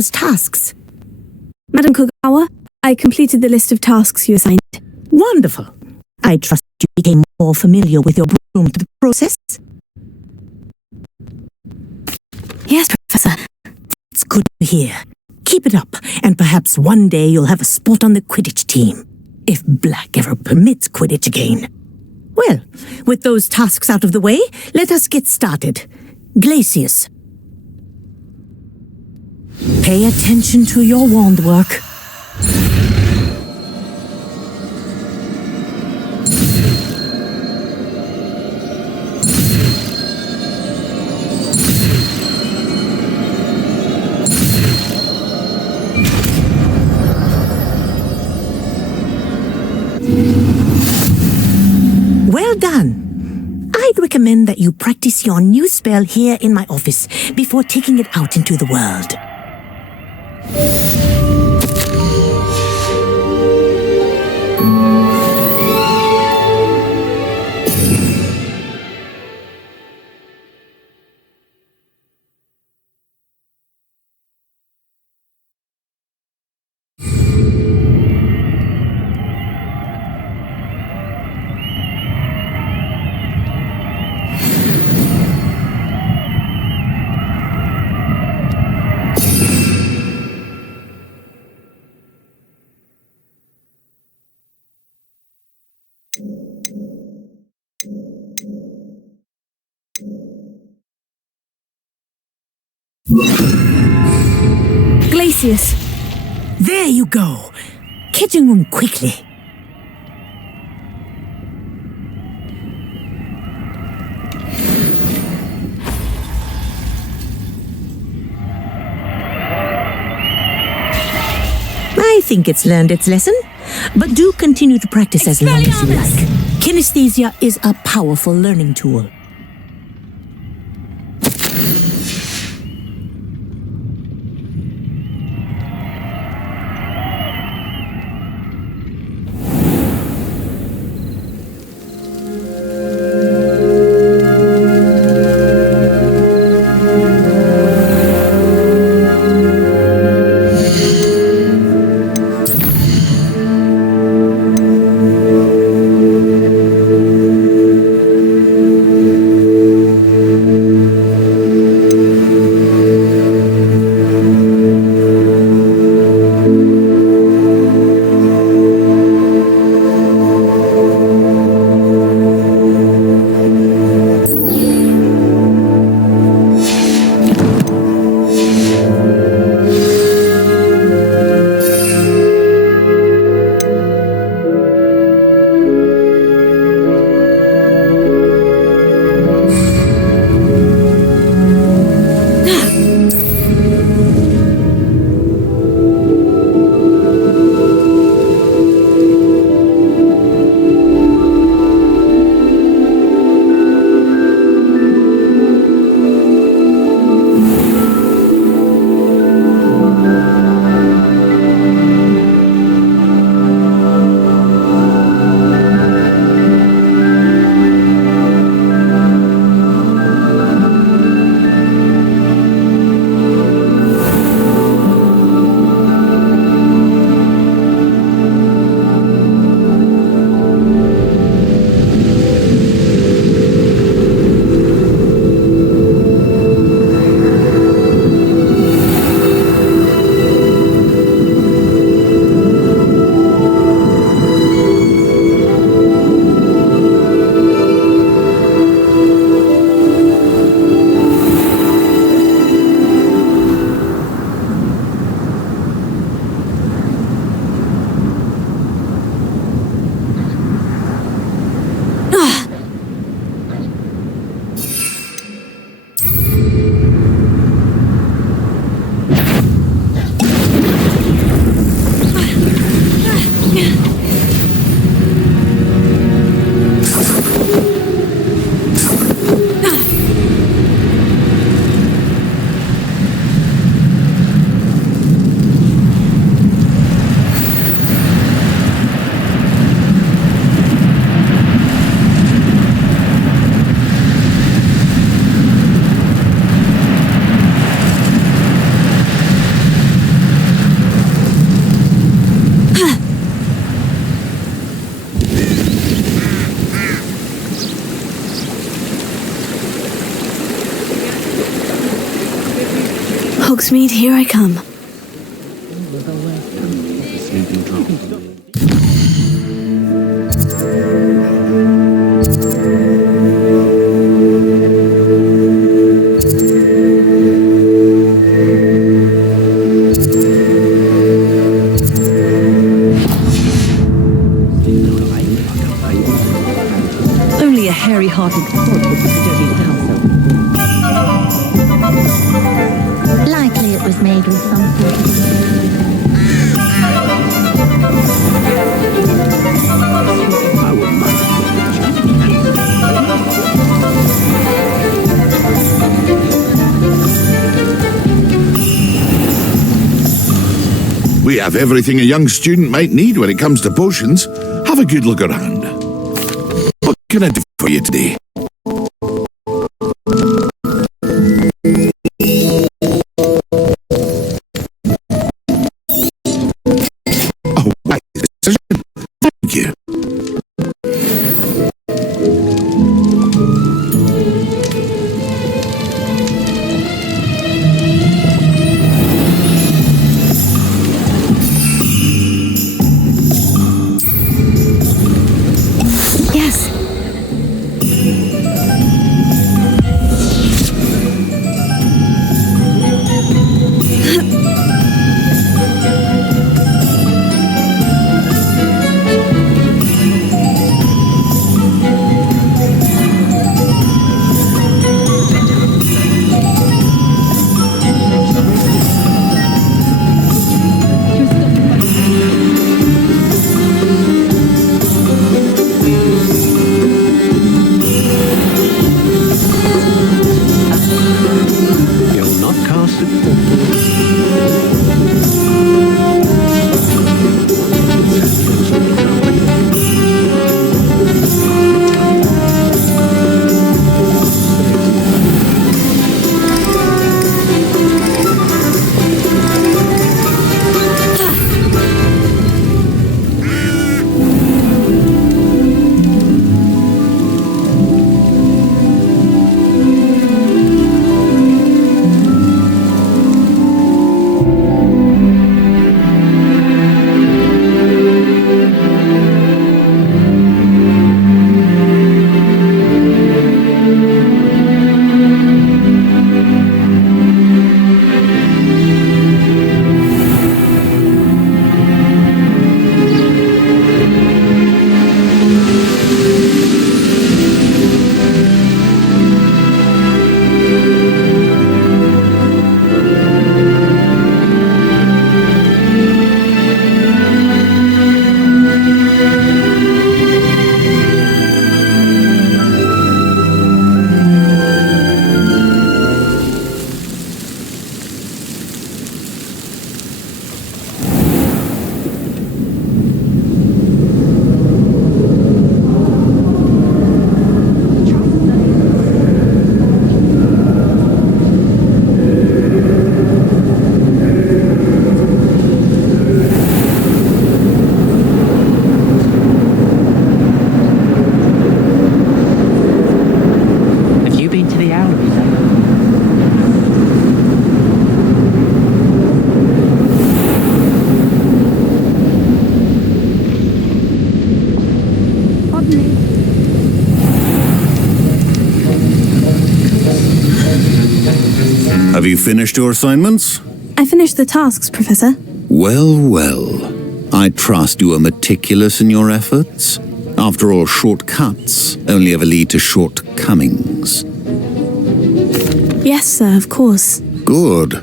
those tasks? Madam Kogawa, I completed the list of tasks you assigned. Wonderful. I trust you became more familiar with your broom through the process. Yes, Professor. It's good to hear. Keep it up, and perhaps one day you'll have a spot on the Quidditch team. If Black ever permits Quidditch again. Well, with those tasks out of the way, let us get started. Glacius. Pay attention to your wand work. Well done. I'd recommend that you practice your new spell here in my office before taking it out into the world. Glacius. There you go. Kitchen room quickly. I think it's learned its lesson, but do continue to practice as long as you like. Kinesthesia is a powerful learning tool. Hogsmeade, here I come. Only a hairy-hearted thought would suggest you down so. Likely it was made with some sort We have everything a young student might need when it comes to potions. Have a good look around. What can I do for you today? Oh, wise decision. Thank you. Yes. You'll not cast it. Have you finished your assignments? I finished the tasks, Professor. Well, well. I trust you are meticulous in your efforts. After all, shortcuts only ever lead to shortcomings. Yes, sir, of course. Good.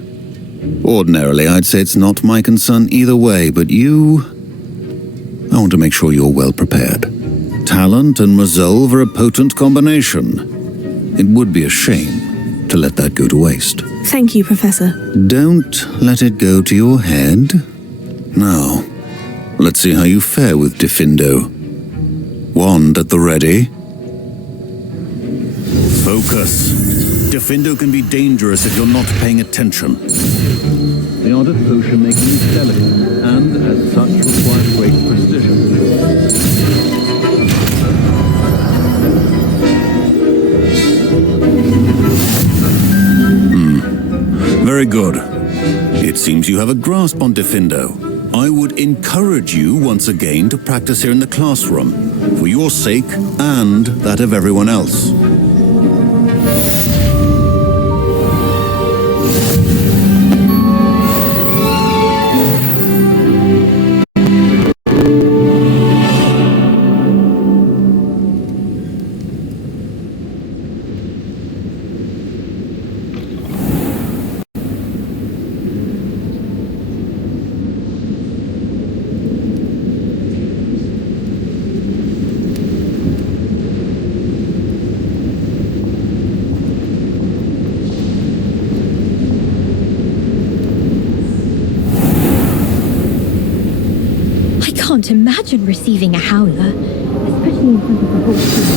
Ordinarily, I'd say it's not my concern either way, but you... I want to make sure you're well prepared. Talent and resolve are a potent combination. It would be a shame to let that go to waste. Thank you, Professor. Don't let it go to your head. Now, let's see how you fare with Diffindo. Wand at the ready. Focus. Diffindo can be dangerous if you're not paying attention. The art of potion making is delicate, and as such requires great precision. Very good. seems you have a grasp on Diffindo. I would encourage you once again to practice here in the classroom, for your sake and that of everyone else. I can't imagine receiving a howler, especially in front of the whole school.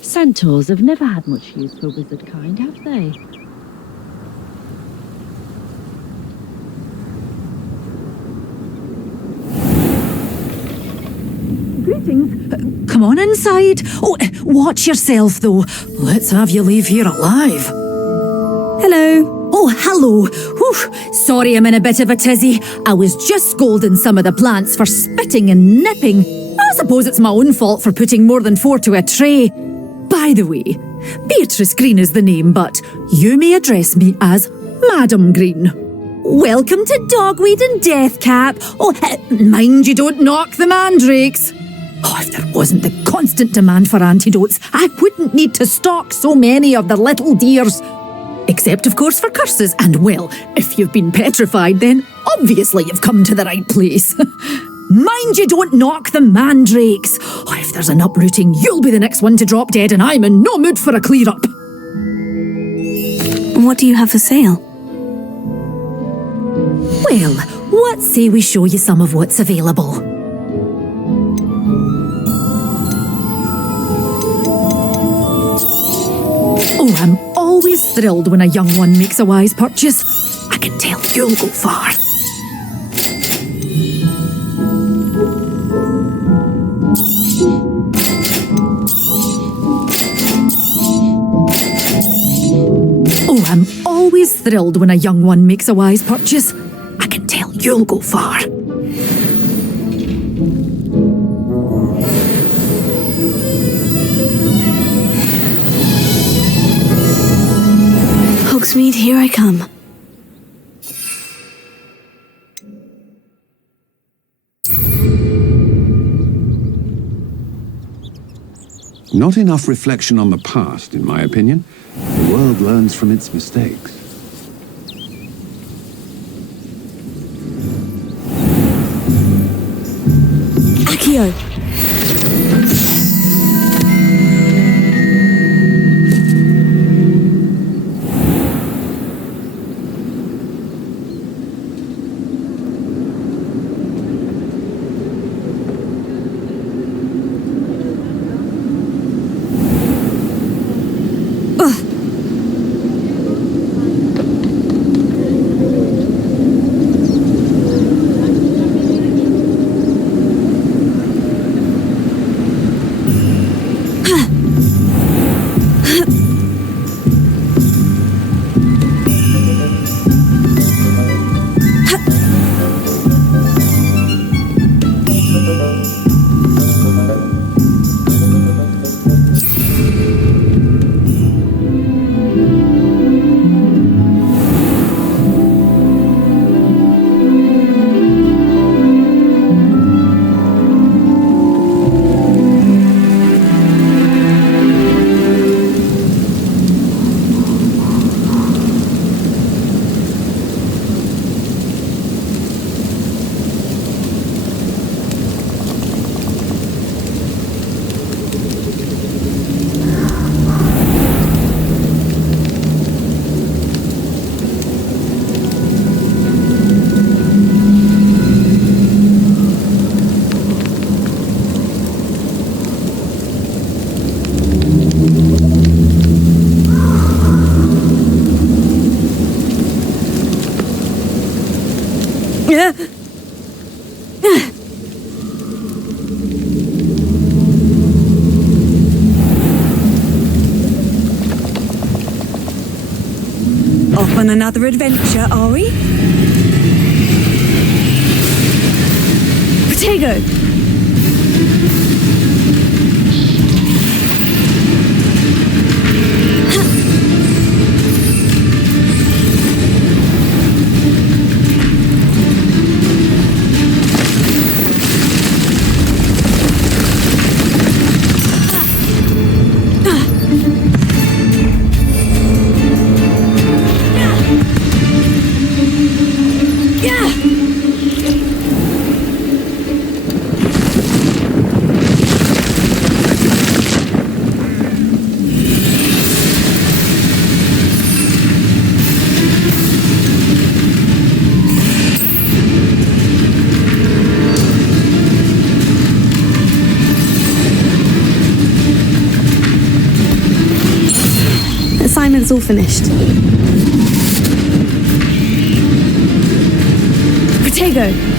Centaurs have never had much use for wizard kind, have they? Greetings. Come on inside. Oh, watch yourself, though. Let's have you leave here alive. Hello. Oh, hello. Whew. Sorry I'm in a bit of a tizzy. I was just scolding some of the plants for spitting and nipping. I suppose it's my own fault for putting more than 4 to a tray. By the way, Beatrice Green is the name, but you may address me as Madam Green. Welcome to Dogweed and Deathcap. Oh, mind you don't knock the mandrakes. Oh, if there wasn't the constant demand for antidotes, I wouldn't need to stock so many of the little dears. Except, of course, for curses. And, well, if you've been petrified, then obviously you've come to the right place. Mind you don't knock the mandrakes. Oh, if there's an uprooting, you'll be the next one to drop dead, and I'm in no mood for a clear-up. What do you have for sale? Well, what say we show you some of what's available? Oh, I'm always thrilled when a young one makes a wise purchase. I can tell you'll go far. Oh, I'm always thrilled when a young one makes a wise purchase. I can tell, you'll go far. Hogsmeade, here I come. Not enough reflection on the past, in my opinion. The world learns from its mistakes. Accio! Off on another adventure, are we? Protego! Assignment's all finished. Protego!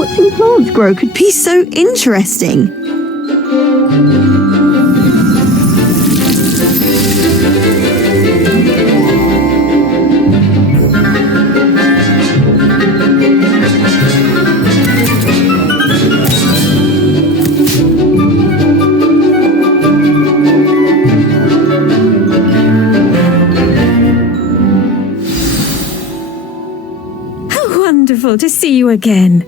Watching plants grow could be so interesting. Wonderful to see you again.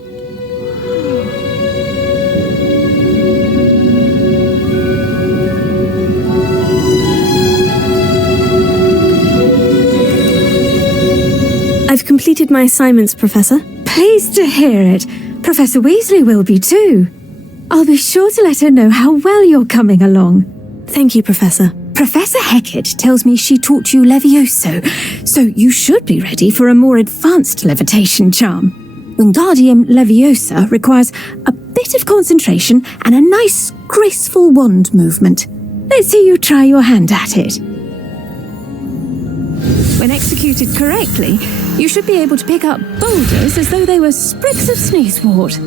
I've completed my assignments, Professor. Pleased to hear it. Professor Weasley will be too. I'll be sure to let her know how well you're coming along. Thank you, Professor. Professor Hecat tells me she taught you Levioso, so you should be ready for a more advanced levitation charm. Wingardium Leviosa requires a bit of concentration and a nice, graceful wand movement. Let's see you try your hand at it. When executed correctly, you should be able to pick up boulders as though they were sprigs of sneezewort.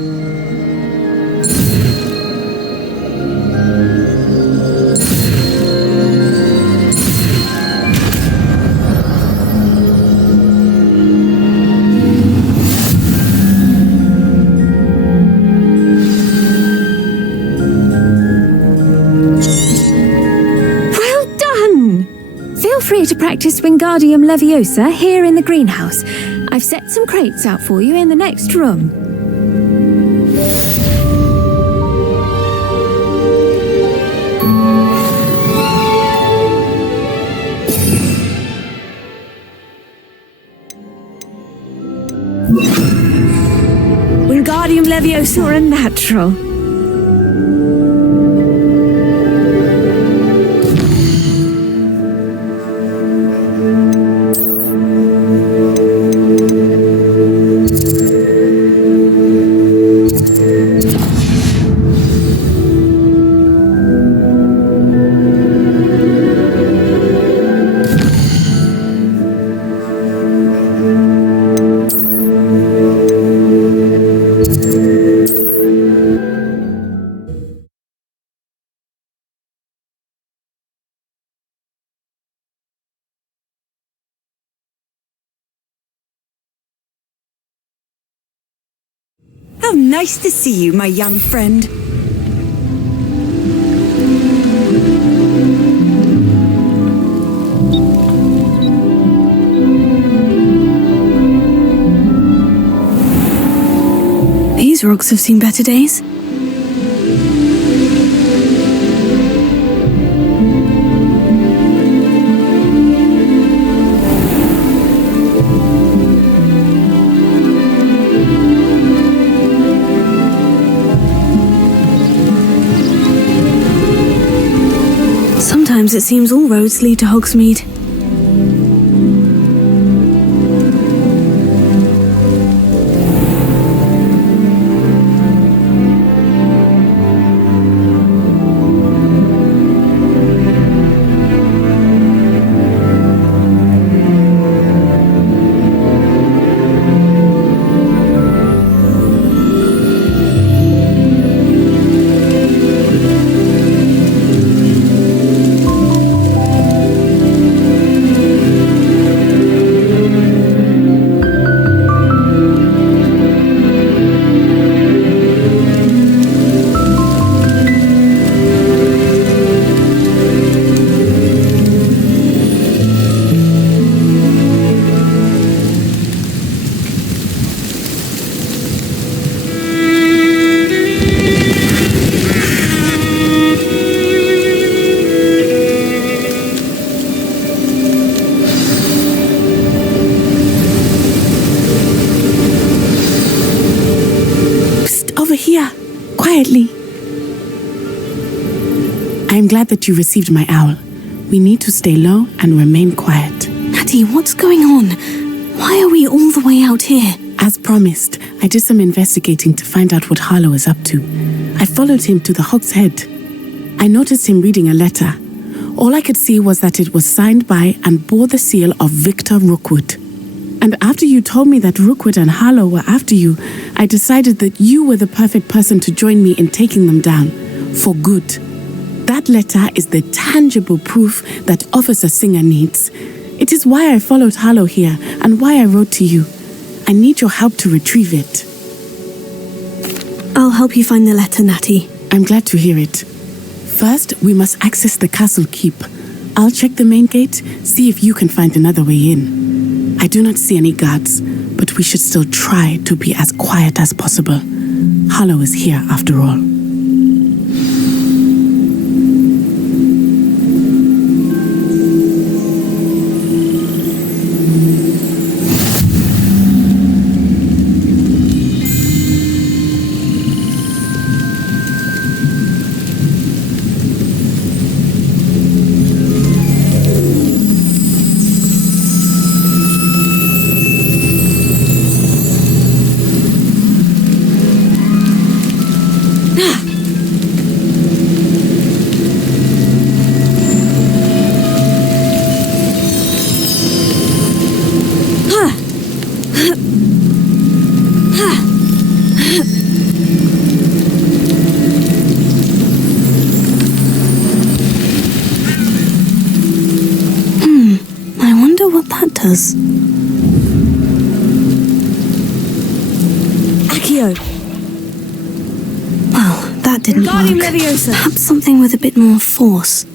Free to practice Wingardium Leviosa here in the greenhouse. I've set some crates out for you in the next room. Wingardium Leviosa are a natural. How nice to see you, my young friend. These rocks have seen better days. Sometimes it seems all roads lead to Hogsmeade. Here, quietly. I am glad that you received my owl. We need to stay low and remain quiet. Natty, what's going on? Why are we all the way out here? As promised, I did some investigating to find out what Harlow is up to. I followed him to the Hog's Head. I noticed him reading a letter. All I could see was that it was signed by and bore the seal of Victor Rookwood. And after you told me that Rookwood and Harlow were after you, I decided that you were the perfect person to join me in taking them down. For good. That letter is the tangible proof that Officer Singer needs. It is why I followed Harlow here and why I wrote to you. I need your help to retrieve it. I'll help you find the letter, Natty. I'm glad to hear it. First, we must access the castle keep. I'll check the main gate, see if you can find another way in. I do not see any guards, but we should still try to be as quiet as possible. Harlow is here after all. Accio! Well, that didn't Wingardium work. Leviosa! Perhaps something with a bit more force.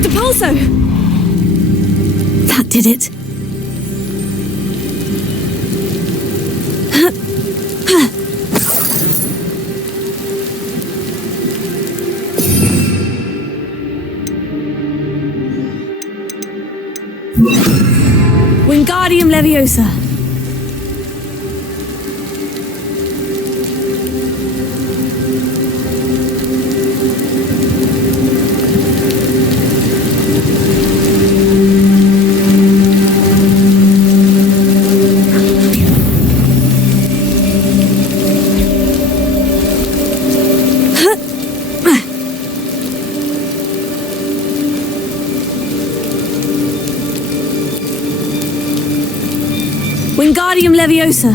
Depulso! That did it. Wingardium Leviosa! Wingardium Leviosa!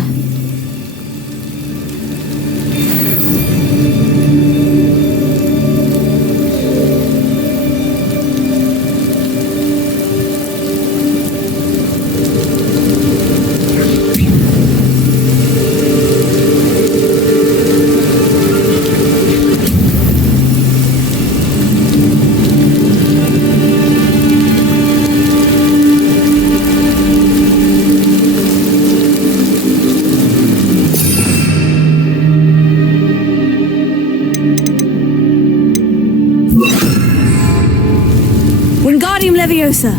Wingardium Leviosa!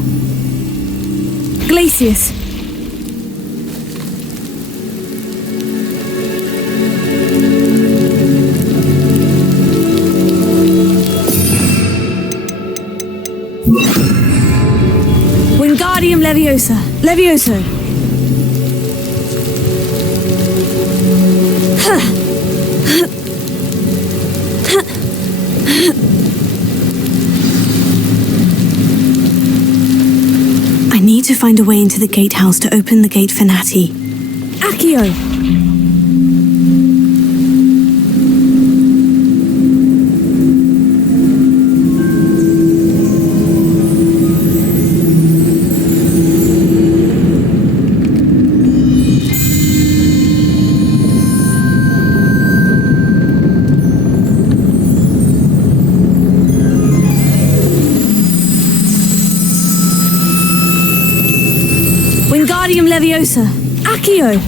Glacius! Wingardium Leviosa! Levioso! I need to find a way into the gatehouse to open the gate for Natty. Accio! Wingardium Leviosa! Accio!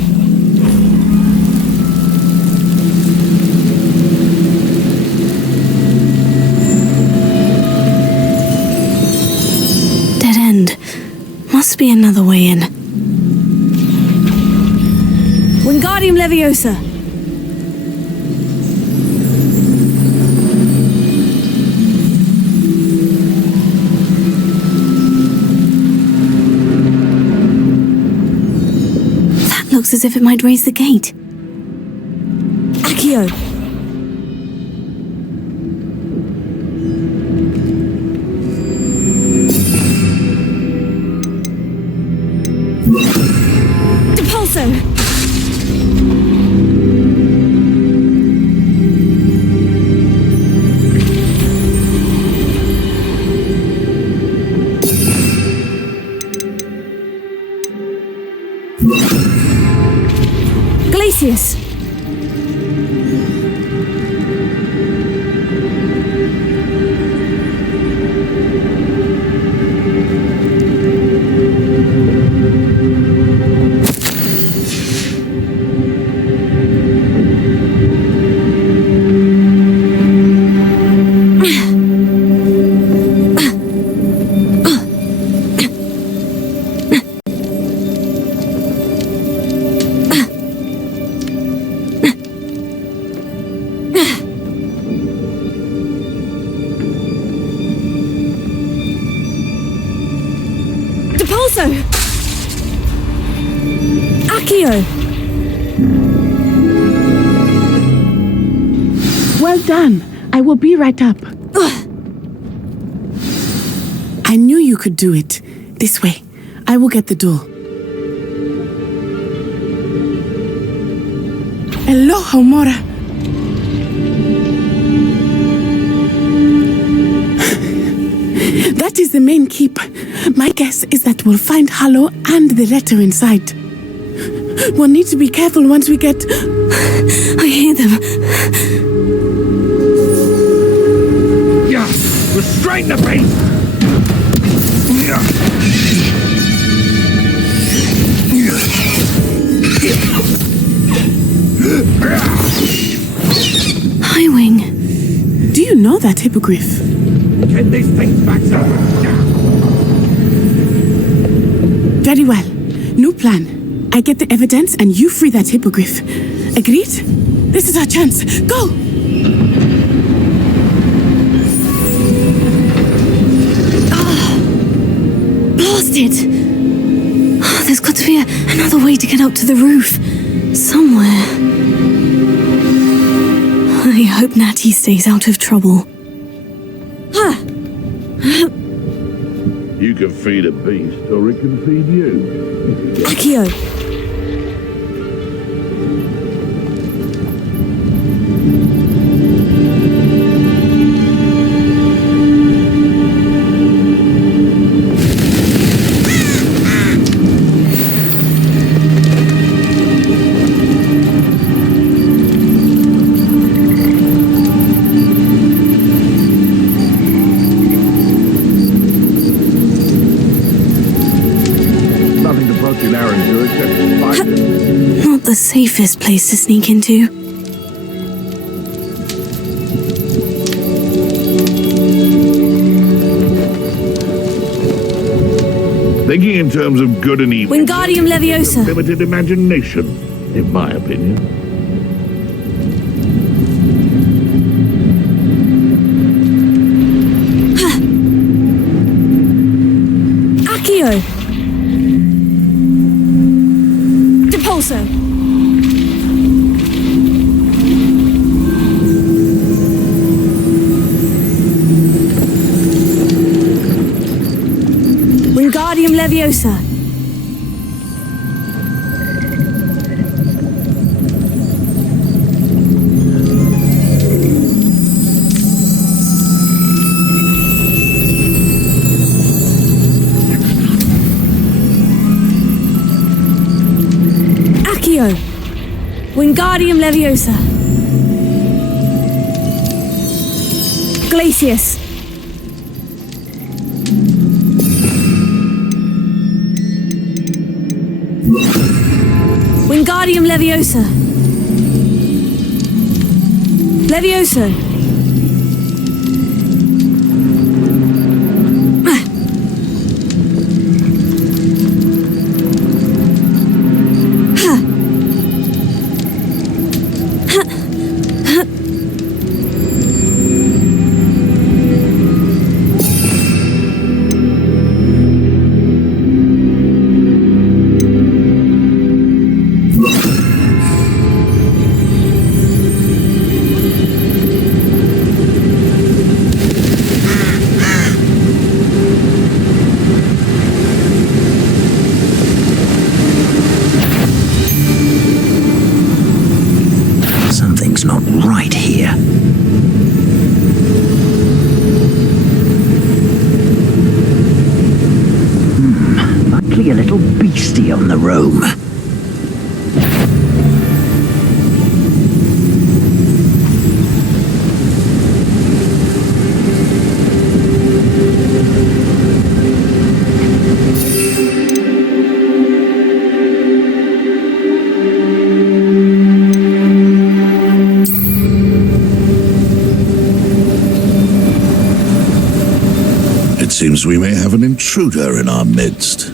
Dead end. Must be another way in. Wingardium Leviosa! Looks as if it might raise the gate. Accio! Accio. Depulso. Glacius. Depulso! Accio! Well done. I will be right up. I knew you could do it. This way. I will get the door. Hello, Homora. That is the main keep. My guess is that we'll find Hallow and the letter inside. We'll need to be careful once we get... I hear them. Yeah, restrain the beast! Highwing. Do you know that hippogriff? Get these things back to Very well. New plan. I get the evidence and you free that hippogriff. Agreed? This is our chance. Go! Blasted! Oh, there's got to be another way to get up to the roof. Somewhere. I hope Natty stays out of trouble. You can feed a beast, or it can feed you. Accio. Not the safest place to sneak into. Thinking in terms of good and evil. Wingardium Leviosa. Limited imagination, in my opinion. Accio. Depulso. Wingardium Leviosa. Accio. Wingardium Leviosa. Glacius. Wingardium Leviosa. Leviosa. Something's not right here. Likely a little beastie on the roam. It seems we may have an intruder in our midst.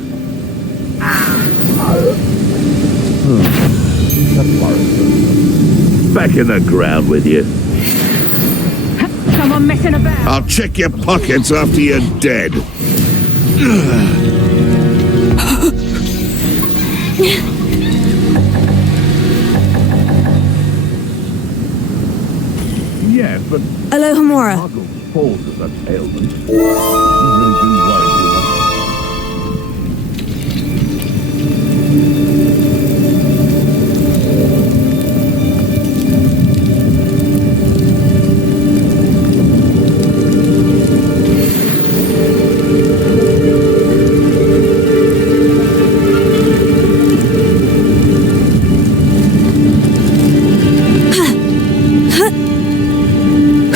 Back in the ground with you. Someone messing about. I'll check your pockets after you're dead. Yeah, but Aloha Mora. Muggles fall to that ailment. You really do worry too much.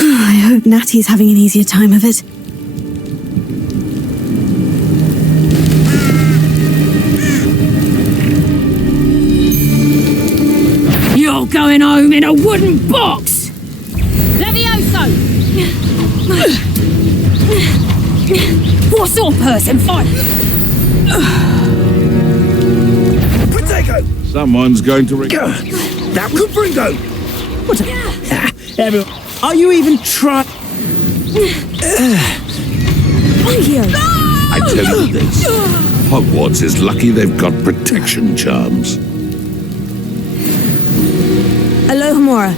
I hope Natty's having an easier time of it. You're going home in a wooden box! Levioso! What sort of person fight? Protego! Someone's going to That was Bringo! What everyone, are you even trying? I tell you this. Hogwarts is lucky they've got protection charms. Aloha Mora.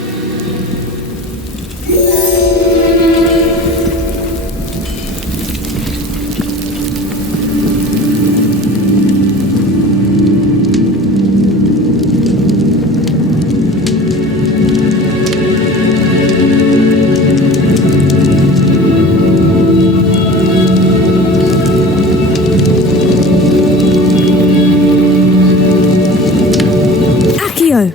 Akio.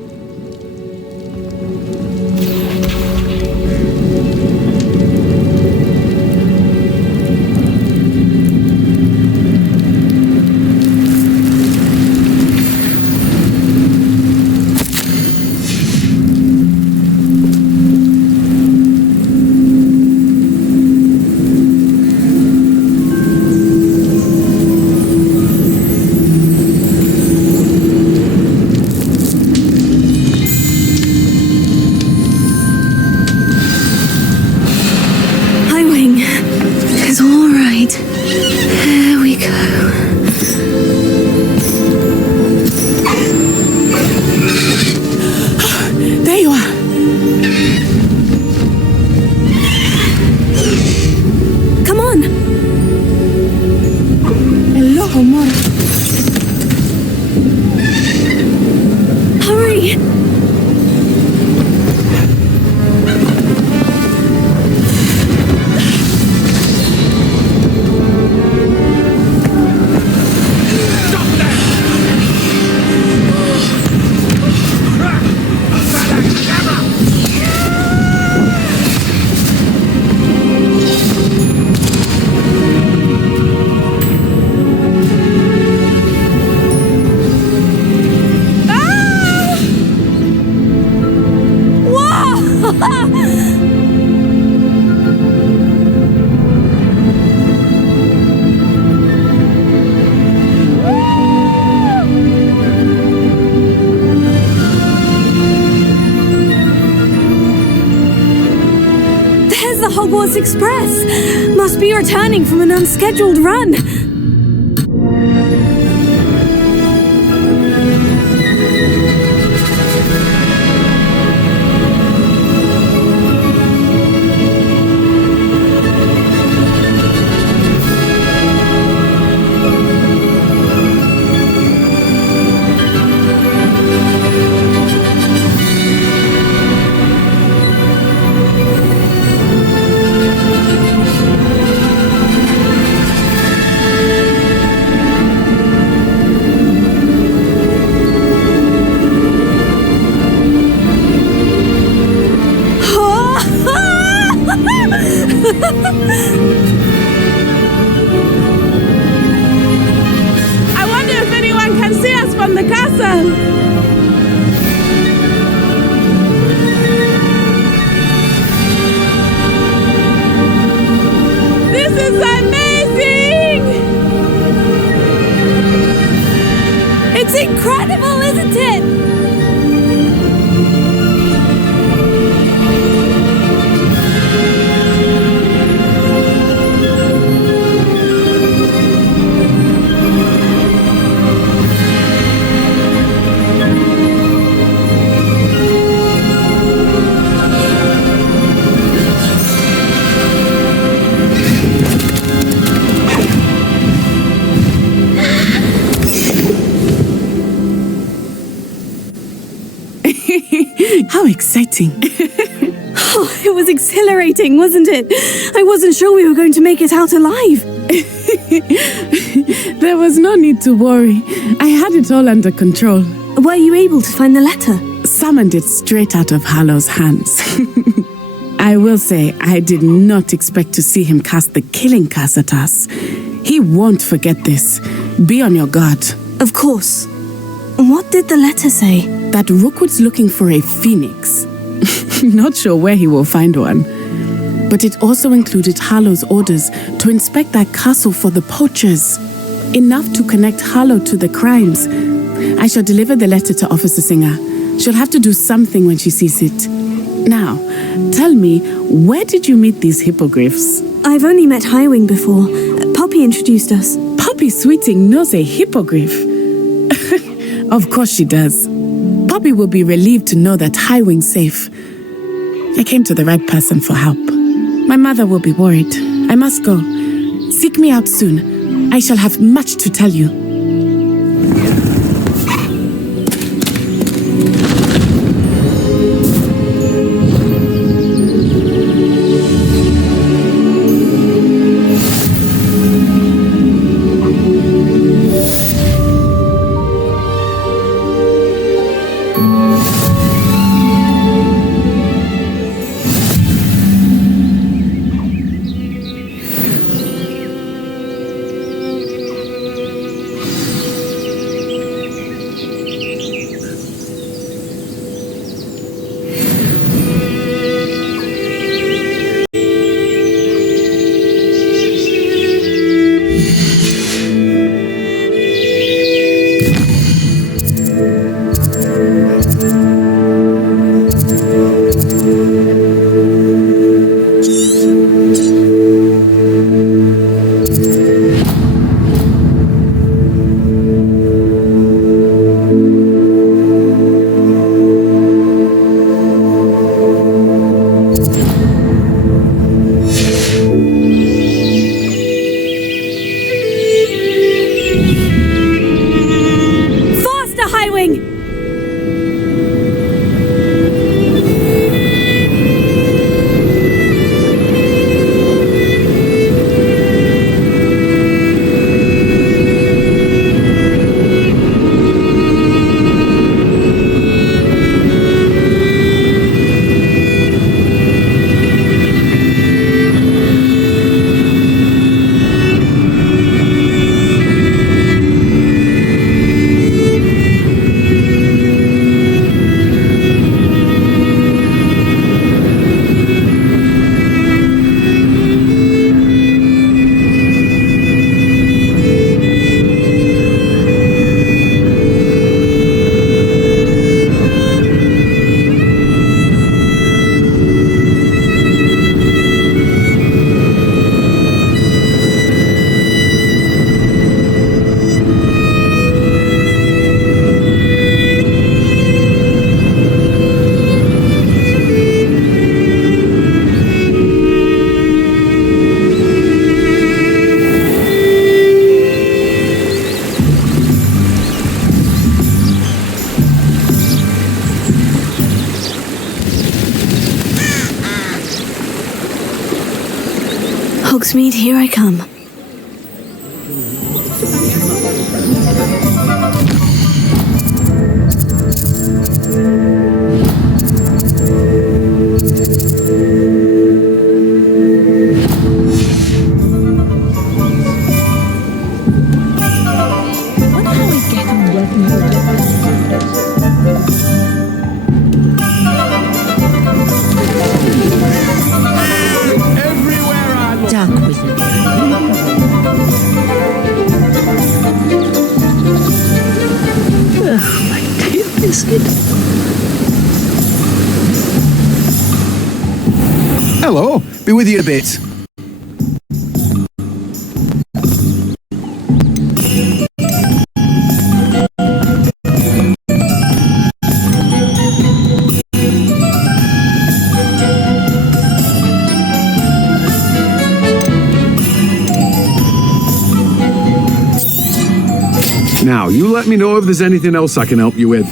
Hi, Wing. It's all right. There we go. There you are. Come on. Aloha Mora. Hurry. There's the Hogwarts Express. Must be returning from an unscheduled run. How exciting. Oh, it was exhilarating, wasn't it? I wasn't sure we were going to make it out alive. There was no need to worry. I had it all under control. Were you able to find the letter? Summoned it straight out of Hallow's hands. I will say, I did not expect to see him cast the killing curse at us. He won't forget this. Be on your guard. Of course. What did the letter say? That Rookwood's looking for a phoenix. Not sure where he will find one. But it also included Hallow's orders to inspect that castle for the poachers. Enough to connect Hallow to the crimes. I shall deliver the letter to Officer Singer. She'll have to do something when she sees it. Now, tell me, where did you meet these hippogriffs? I've only met Highwing before. Poppy introduced us. Poppy Sweeting knows a hippogriff. Of course she does. Poppy will be relieved to know that Highwing's safe. I came to the right person for help. My mother will be worried. I must go. Seek me out soon. I shall have much to tell you. Hogsmeade, here I come. Hello, be with you a bit. Now, you let me know if there's anything else I can help you with.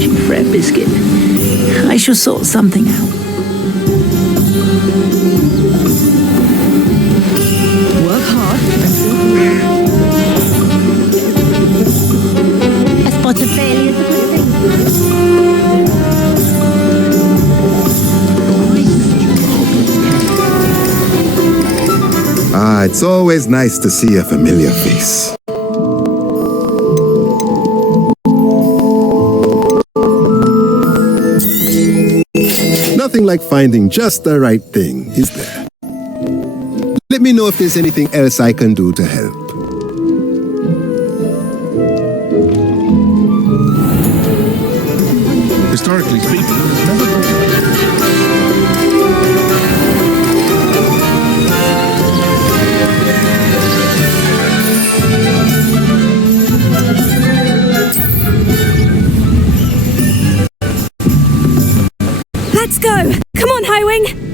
you for a biscuit. I shall sort something out. Work hard and A spot of failure is a good thing. Ah, it's always nice to see a familiar face. Nothing like finding just the right thing, is there? Let me know if there's anything else I can do to help. Historically speaking, it's never Let's go! Come on, Highwing!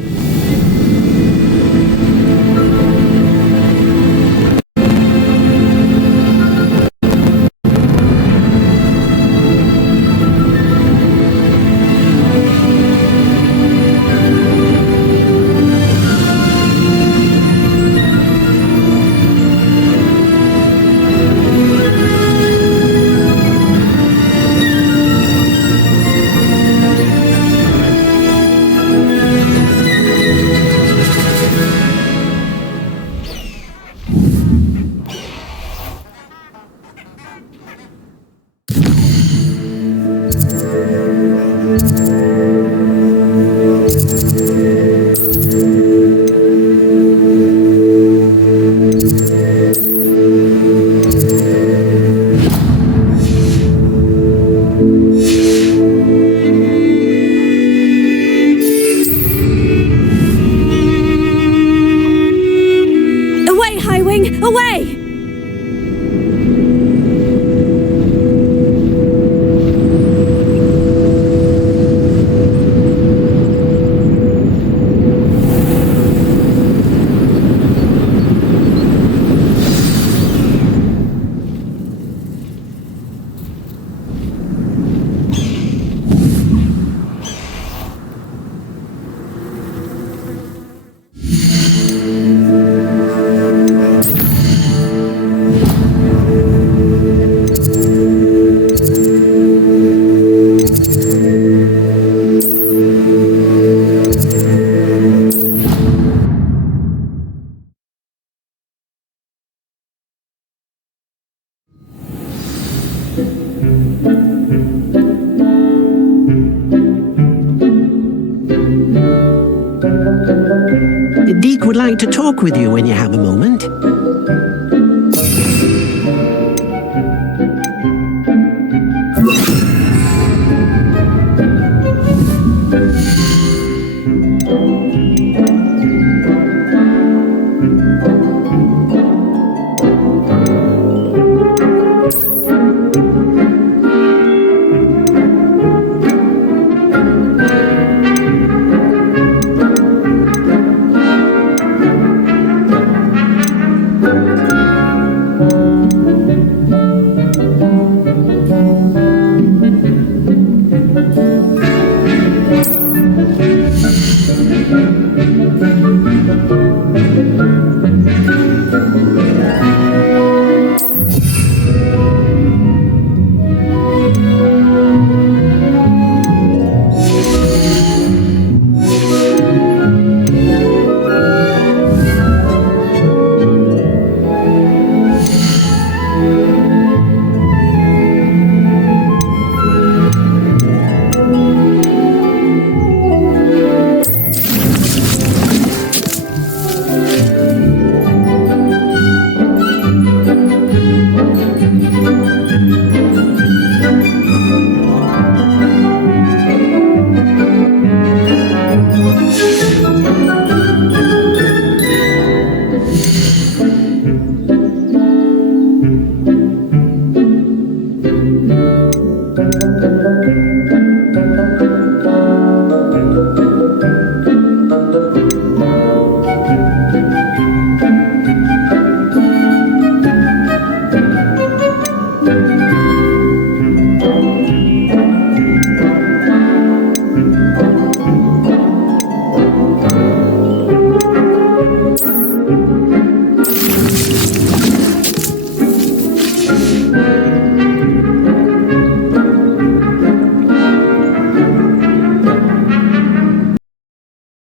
Away! Deke would like to talk with you when you have a moment.